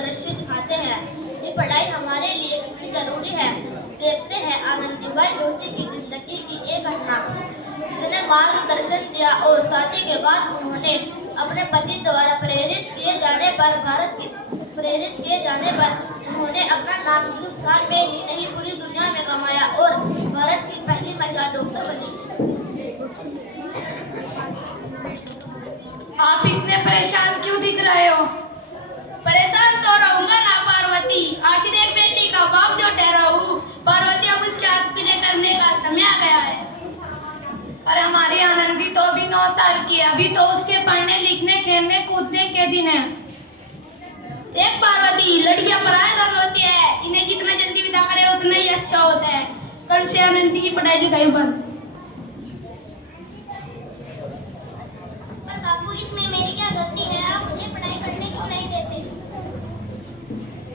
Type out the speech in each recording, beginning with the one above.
दृश्य दिखाते हैं। ये पढ़ाई हमारे लिए कितनी जरूरी है। देखते हैं आनंदीबाई जोशी की जिंदगी की एक घटना जिसने मार्गदर्शन दिया और शादी के बाद उन्होंने अपने पति द्वारा प्रेरित किए जाने पर उन्होंने अपना नाम हिंदुस्तान में ही नहीं पूरी दुनिया में कमाया और भारत की पहली महिला डॉक्टर बनी। आप इतने परेशान क्यों दिख रहे हो? परेशान तो रहूंगा ना पार्वती, आखिर एक बेटी का बाप जो ठहरा हूँ। पार्वती, अब उसके हाथ पीले करने का समय आ गया है। पर हमारी आनंदी तो अभी 9 साल की है, अभी तो उसके पढ़ने लिखने खेलने कूदने के दिन है। देख पार्वती, लड़कियां पराया धन होती है, इन्हें जितना जल्दी विदा करे उतना ही अच्छा होता है। कल से आनंदी की पढ़ाई लिखाई बंद। पर बापू, इसमें मेरी क्या गलती है? आप मुझे पढ़ाई करने क्यों नहीं देते?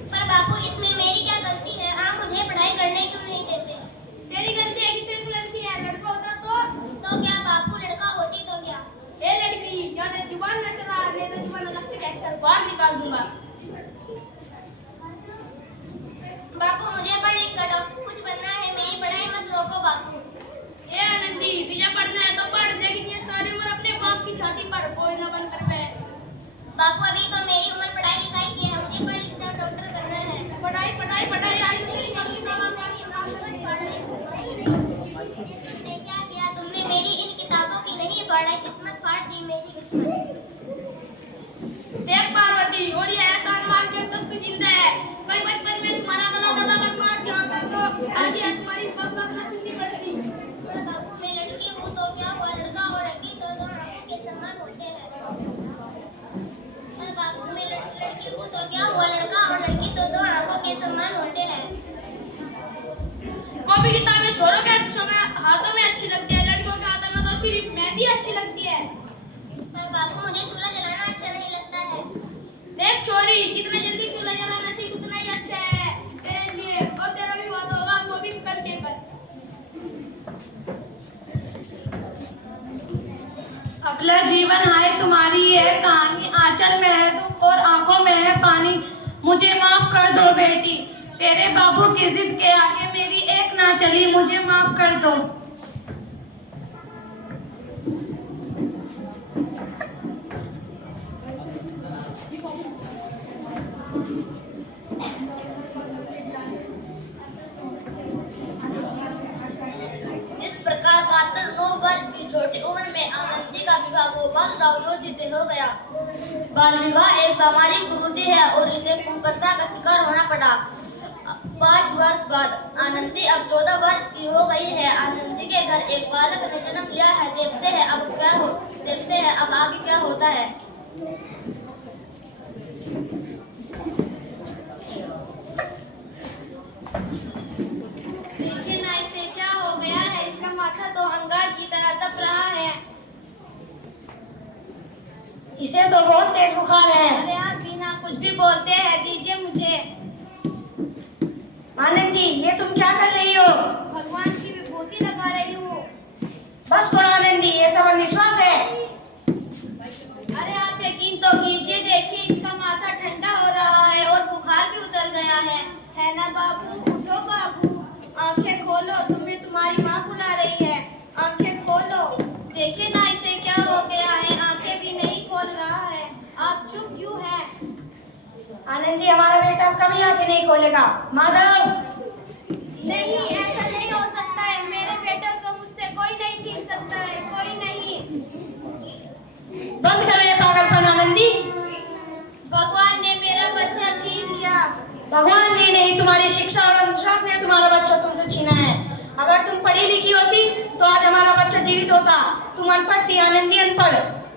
पर बापू, इसमें मेरी क्या गलती है? आप मुझे पढ़ाई करने क्यों नहीं देते? तेरी गलती है कि तू एक लड़की है, लड़का होता तो क्या बापू, लड़का होती तो क्या? ए लड़की, ज्यादा जुबान न चला, नहीं तो जुबान अलग से खींचकर बाहर निकाल दूंगा। बापू, मुझे पढ़ लिख कर कुछ बनना है, मेरी पढ़ाई मत रोको बापू। ए आनंदी, तुझे पढ़ना है तो पढ़, लेकिन ये सारी उम्र अपने बाप की छाती पर बोझ न बनकर बैठ। बापू, अभी तो मेरी उम्र पढ़ाई लिखाई की है, मुझे पढ़ लिख कर डॉक्टर बनना है। पढ़ाई पढ़ाई पढ़ाई आज तेरी मम्मी पापा तुमने क्या किया? तुमने मेरी इन किताबों की नहीं पढ़ाई, किस्मत फाड़ दी मेरी किस्मत। देख पार्वती, और ये ऐसा अनुमान के तक तू जिंदा है। पर बचपन में तुम्हारा गला दबा कर मार दिया होता तो आज ये तुम्हारी पापा न सुननी पड़ती। बापू, मैं लड़की हूँ तो क्या हुआ? लड़का और लड़की तो दोनों आंखों के समान होते हैं। पर बापू, मैं लड़की हूँ तो क्या हुआ? लड़का और लड़की तो दो आंखों के समान होते हैं। कॉपी किताबें छोरों के हाथों में अच्छी लगती है, लड़कियों के हाथों में तो सिर्फ मेहंदी अच्छी लगती है। पर बापू, मुझे चूल्हा जलाना अच्छा नहीं लगता है। देख छोरी, जितना जल्दी चूल्हा जलाना सीख उतना ही अच्छा है तेरे लिए, और तेरा भी बात होगा वो भी कल के कल। अगला जीवन हाय तुम्हारी है कहानी, आंचल में है दुख और आंखों में है पानी। मुझे माफ कर दो बेटी, तेरे बाबू की जिद के आगे मेरी एक ना चली, मुझे माफ कर दो। इस प्रकार मात्र 9 वर्ष की छोटी उम्र में आनंदी का विवाह गोपाल राव जोशी से हो गया। बाल विवाह एक सामाजिक कुरीति है और इसे कुप्रथा का शिकार होना पड़ा। 5 वर्ष बाद आनंदी अब 14 वर्ष की हो गई है। आनंदी के घर एक बालक ने जन्म लिया है। देखते हैं अब आगे क्या होता है। देखिए ना, इसे क्या हो गया है? इसका माथा तो अंगार की तरह तप रहा है। इसे तो बहुत तेज बुखार है। अरे आप बिना कुछ भी बोलते हैं, दीजिए मुझे। आनंदी, ये तुम क्या कर रही हो? भगवान की विभूति लगा रही हूँ। बस करो आनंदी, ये सब अंधविश्वास है। अरे आप यकीन तो कीजिए, देखिए इसका माथा ठंडा हो रहा है और बुखार भी उतर गया है ना बाबू? उठो बाबू, आंखें खोलो, तुम्हें तुम्हारी माँ बुला रही है। आंखें खोलो, देखिए ना इसे क्या हो गया है, आंखें भी नहीं खोल रहा है। आप चुप क्यों हैं? आनंदी, हमारा बेटा अब कभी आंखें नहीं खोलेगा। माधव, नहीं, ऐसा नहीं हो सकता है। मेरे बेटे को मुझसे कोई नहीं छीन सकता है, कोई नहीं। बंद करो ये पागलपन आनंदी। भगवान ने मेरा बच्चा छीन लिया। भगवान ने नहीं, तुम्हारी शिक्षा और अंधविश्वास ने तुम्हारा बच्चा तुमसे छीना है। अगर तुम पढ़ी लिखी होती तो आज हमारा बच्चा जीवित होता। तुम अनपढ़ थी आनंदी, अनपढ़।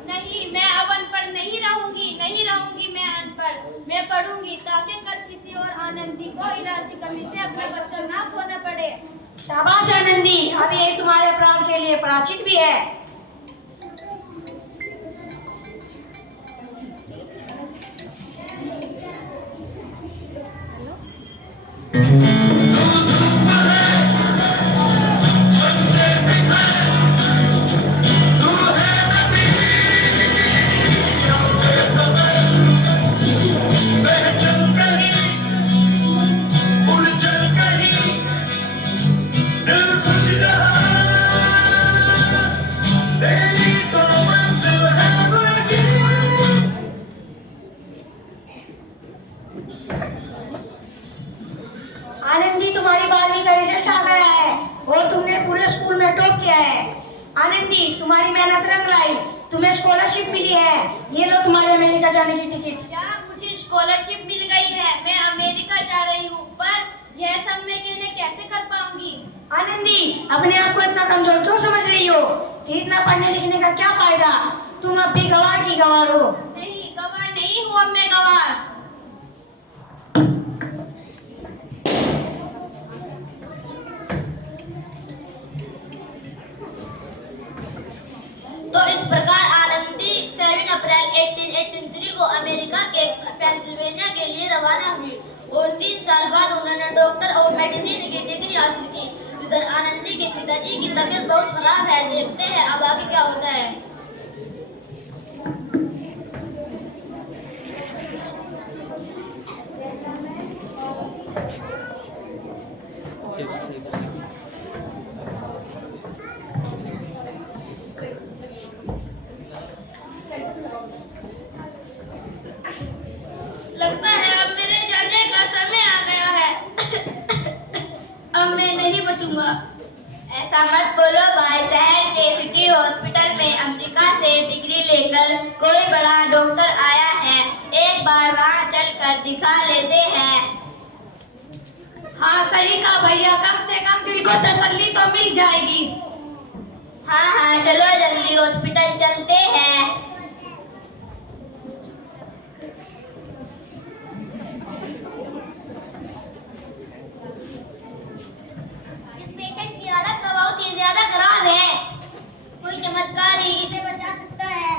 नहीं, मैं अब अनपढ़ नहीं रहूंगी मैं अनपढ़। मैं पढ़ूंगी ताकि कल किसी और आनंदी को इलाज की कमी से अपना बच्चा ना खोना पड़े। शाबाश आनंदी, अब ये तुम्हारे अपराध के लिए प्रायश्चित भी है। चंद्र रिजल्ट आ गया है और तुमने पूरे स्कूल में टॉप किया है। आनंदी, तुम्हारी मेहनत रंग लाई, तुम्हें स्कॉलरशिप मिली है। ये लो तुम्हारे अमेरिका जाने की टिकट। क्या मुझे स्कॉलरशिप मिल गई है? मैं अमेरिका जा रही हूँ, पर यह सब मैं अकेले कैसे कर पाऊंगी? आनंदी, अपने आप को इतना कमजोर क्यों समझ रही हो? इतना पढ़ने लिखने का क्या फायदा? तुम अब भी गवार की गवार हो। नहीं, गवार नहीं हूँ अब मैं गवार। तो इस प्रकार आनंदी 7 अप्रैल 1883 को अमेरिका के पेंसिल्वेनिया के लिए रवाना हुई और 3 साल बाद उन्होंने डॉक्टर ऑफ मेडिसिन की डिग्री हासिल की। इधर आनंदी के पिताजी की तबीयत बहुत खराब है। देखते हैं अब आगे क्या होता है। लगता है अब मेरे जाने का समय आ गया है। अब मैं नहीं बचूंगा। ऐसा मत बोलो भाई। शहर के सिटी हॉस्पिटल में अमेरिका से डिग्री लेकर कोई बड़ा डॉक्टर आया है। एक बार वहाँ चलकर दिखा लेते हैं। हाँ सही कहा भैया, कम से कम दिल को तसल्ली तो मिल जाएगी। हाँ हाँ, चलो जल्दी हॉस्पिटल चलते हैं। इस पेशेंट की हालत तो बहुत ही ज्यादा खराब है। कोई चमत्कार ही इसे बचा सकता है।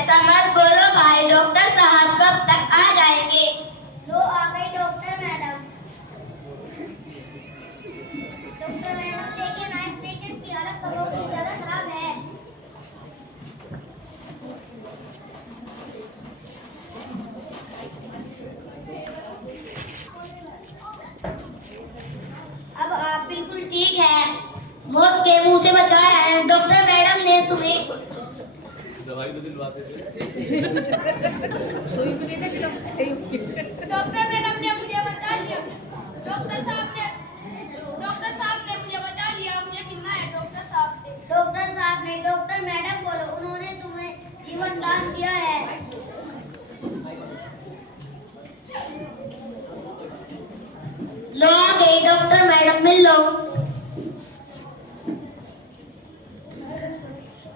ऐसा मत बोलो भाई। डॉक्टर साहब कब तक आ जाएंगे? लो आ गई डॉक्टर मैडम। डॉक्टर मैडम देखिए ना, इस पेशेंट की हालत तो बहुत ही ज्यादा खराब है। अब आप बिल्कुल ठीक है। मौत के मुंह से बचाया है। डॉक्टर मैडम ने तुम्हें दवाई तो दिलवाते थे। डॉक्टर मैडम ने मुझे बचा लिया। डॉक्टर साहब ने मुझे बचा लिया। मुझे मिलना है डॉक्टर साहब से। डॉक्टर साहब ने डॉक्टर मैडम बोलो, उन्होंने तुम्हें जीवन दान दिया है। लो आ गई डॉक्टर मैडम, मिल लो।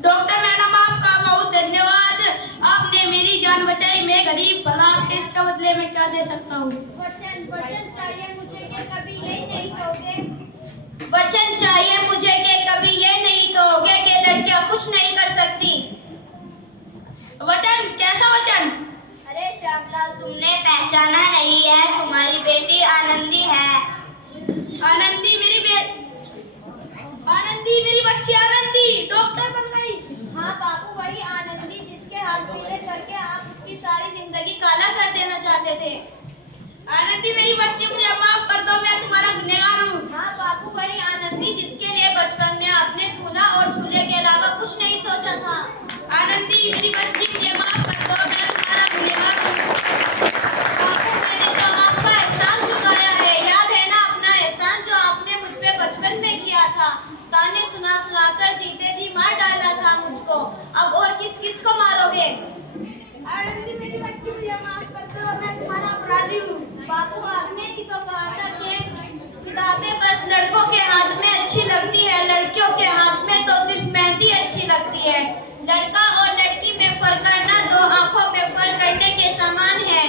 डॉक्टर मैडम आपका बहुत धन्यवाद, आपने मेरी जान बचाई। मैं गरीब भला, आपके इसका बदले में क्या दे सकता हूँ? वचन चाहिए मुझे कि कभी यही नहीं कहोगे। वचन चाहिए मुझे कि कभी ये नहीं कहोगे कि लड़कियां कुछ नहीं कर सकती। वचन? कैसा वचन? अरे श्यामलाल, तुमने पहचाना नहीं है? तुम्हारी बेटी आनंदी है। आनंदी मेरी बच्ची आनंदी डॉक्टर बन गई। हाँ बाबू, वही आनंदी जिसके हाथ पीले करके आप उसकी सारी जिंदगी काला कर देना चाहते थे। आनंदी मेरी बच्ची, मुझे माफ कर दो, मैं तुम्हारा गुनहगार हूँ। हाँ बाबू, वही आनंदी जिसके लिए बचपन में आपने झूला और झूले के अलावा कुछ नहीं सोचा था। आनंदी मेरी बच्ची, मुझे माफ कर दो, मैं तुम्हारा गुनहगार हूँ। बाबू, मैंने जो आपका एहसान चुकाया है, याद है ना अपना एहसान जो आपने मुझ पे बचपन में किया था? ताने सुना सुनाकर जीते जी मार डाला था मुझको। अब और किस को मारोगे? आनंदी मेरी बच्ची, मुझे माफ कर दो, मैं तुम्हारा अपराधी हूँ। बापू, आपने ही तो कहा था कि किताबें बस लड़कों के हाथ में अच्छी लगती है, लड़कियों के हाथ में तो सिर्फ मेहंदी अच्छी लगती है। लड़का और लड़की में फर्क करना दो आंखों में फर्क करने के समान है।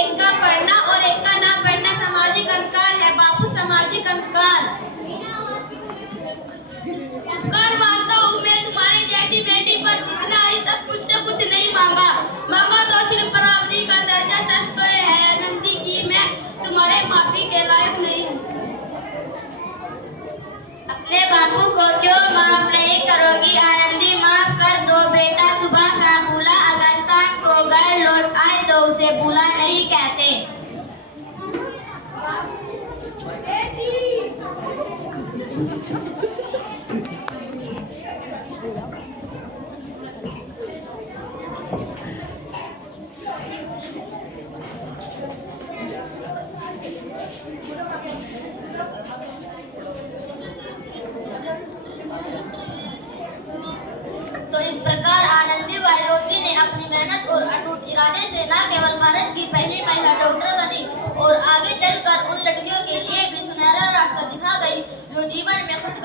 एक का पढ़ना और एक का ना पढ़ना सामाजिक अंधकार है बापू, सामाजिक अंधकार। कर मानता हूँ, मैं तुम्हारी जैसी बेटी पर जितना आज तक मुझसे कुछ नहीं मांगा तो सिर्फ बराबरी का दर्जा। सच तो ये है आनंदी की मैं तुम्हारे माफी के लायक नहीं हूँ। अपने बापू को क्यों माफ नहीं करोगी आनंदी? माफ कर दो बेटा। सुबह का भूला अगर शाम को घर लौट आए तो उसे भूला नहीं कहते।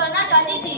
करना चाहती थी।